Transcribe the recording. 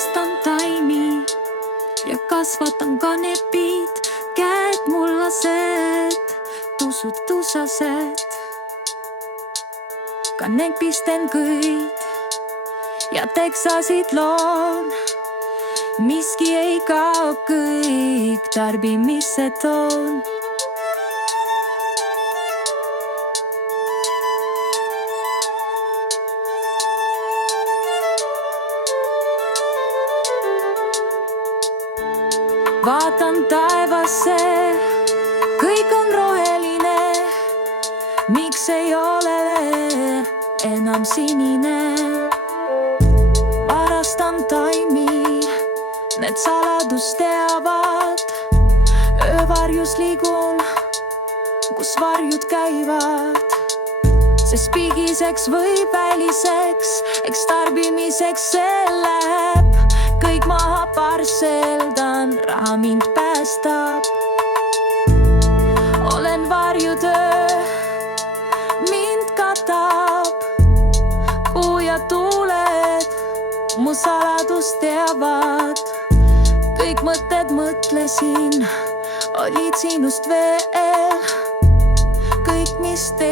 varastan taimi ja kasvatan kanepit, käed mullased, tusud tusased. Kanepisten kõid ja teksasid loon, miski ei kao, kõik tarbimisse toon. Vaatan taevasse, kõik on roheline, miks ei ole enam sinine? Varastan taimi, need saladust teavad, öövarjus liigun, kus varjud käivad. Sest pigiseks või väliseks, eks tarbimiseks see läheb. Kõik maha parseldan, raha mind päästab. Olen varjutöö, mind katab. Puu ja tuuled mu saladust teavad. Kõik mõtted mõtlesin, olid sinust veel. Kõik, mis teed